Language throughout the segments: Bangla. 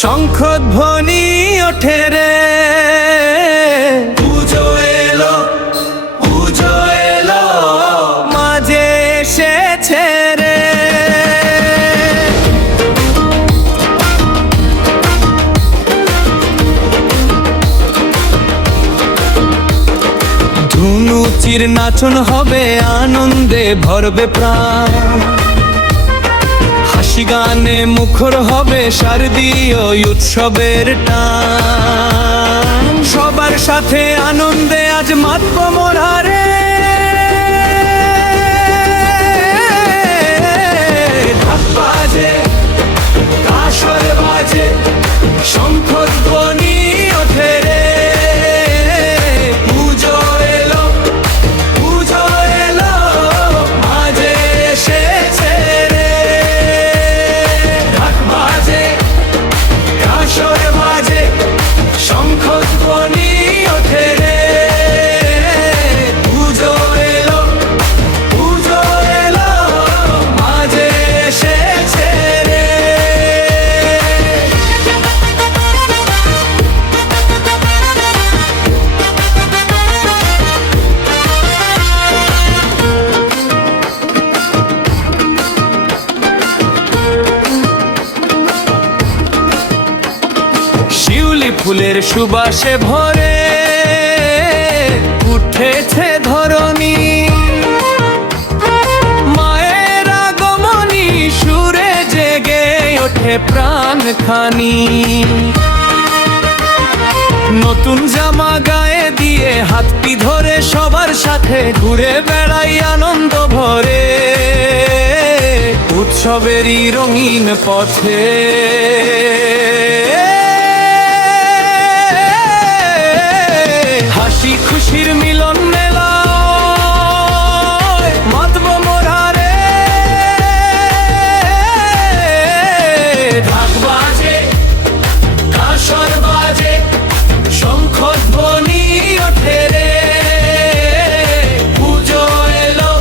শঙ্খধ্বনি ওঠে রে, পুজো এলো, পুজো এলো, মাঝে এসেছে রে। ধুনুচির নাচন হবে, আনন্দে ভরবে প্রাণ, হাসি গানে মুখর হবে শারদীয় উৎসবের টান। সবার সাথে আনন্দে আজ মাতব মোরা রে, ঢাক বাজে, কাসর বাজে, শঙ্খধ্বনি ওঠে রে, পুজো এলো, পুজো এলো, মাঝে এসেছে রে। ঢাক বাজে, কাসর বাজে, শঙ্খধ্বনি ওঠে রে, পুজো এলো, পুজো এলো, মাঝে এসেছে রে। শিউলি ফুলের সুবাসে ভরে উঠেছে ধরণী, মায়ের আগমনী সুরে জেগে ওঠে প্রাণখানি। নতুন জামা গায়ে দিয়ে হাতটি ধরে সবার সাথে ঘুরে বেড়াই আনন্দ ভরে, উৎসবেরই রঙিন পথে। হাসি খুশির মিলন মেলায় মাতব মোরা রে, ঢাক বাজে, কাসর বাজে, শঙ্খধ্বনি ওঠে রে, পুজো এলো,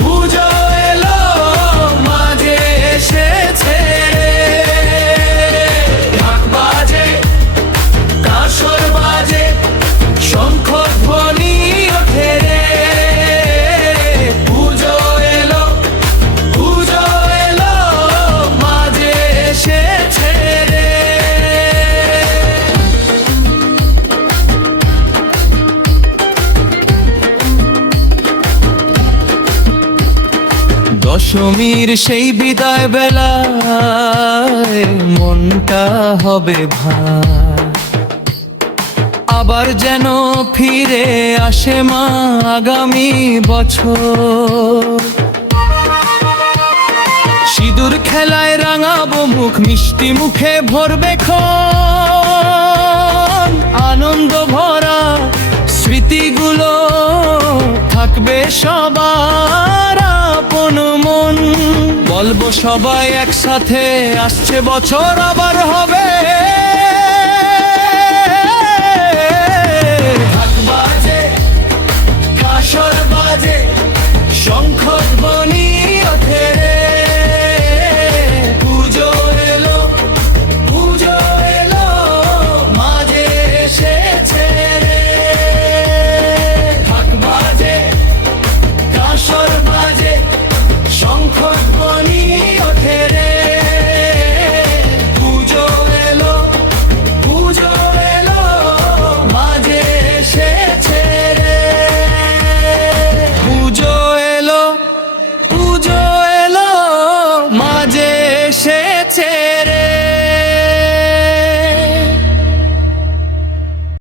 পুজো এলো, মাঝে এসেছে রে। ঢাক বাজে, কাসর বাজে, শঙ্খধ্বনি ওঠে রে, পুজো এলো, পুজো এলো, মাঝে এসেছে রে। দশমীর সেই বিদায় বেলায় মনটা হবে ভার, আবার যেন ফিরে আসে মা আগামী বছর। সিঁদুর খেলায় রাঙাবো মুখ, মিষ্টি মুখে ভরবে ক্ষণ, আনন্দ ভরা স্মৃতিগুলো থাকবে সবার আপন মন। বলবো সবাই একসাথে, আসছে বছর আবার হবে